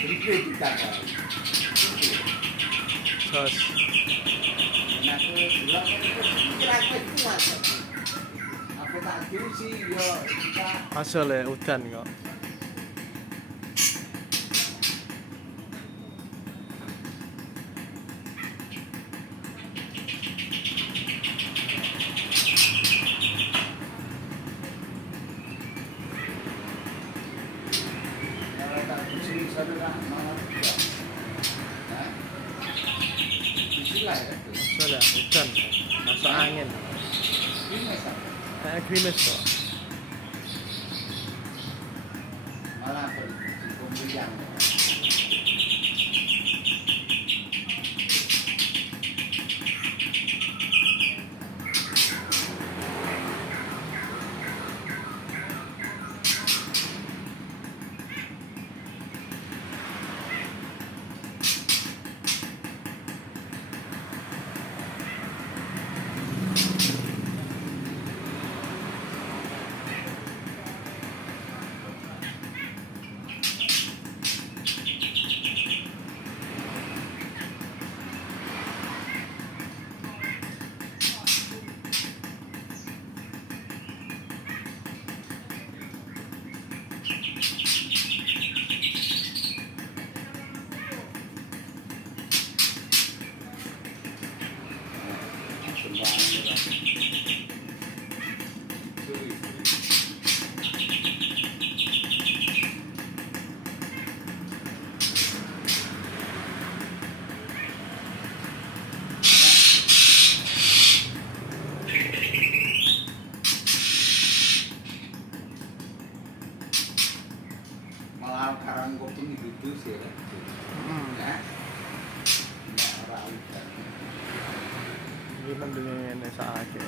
Dikritik kan. Terus Nah, aku bilang itu kira-kira kuat. Aku tak kira sih, yo kita asale udan kok. kalau tak sini saudara mana juga. Nah, itulah ya. Asale udan kok. Masuk angin. Ini sama. Kayak gerimis kok. Malah pembelian. Malah karang kopi itu sih ya. Ya. Ini orang. Iki mendenge ngene sakake.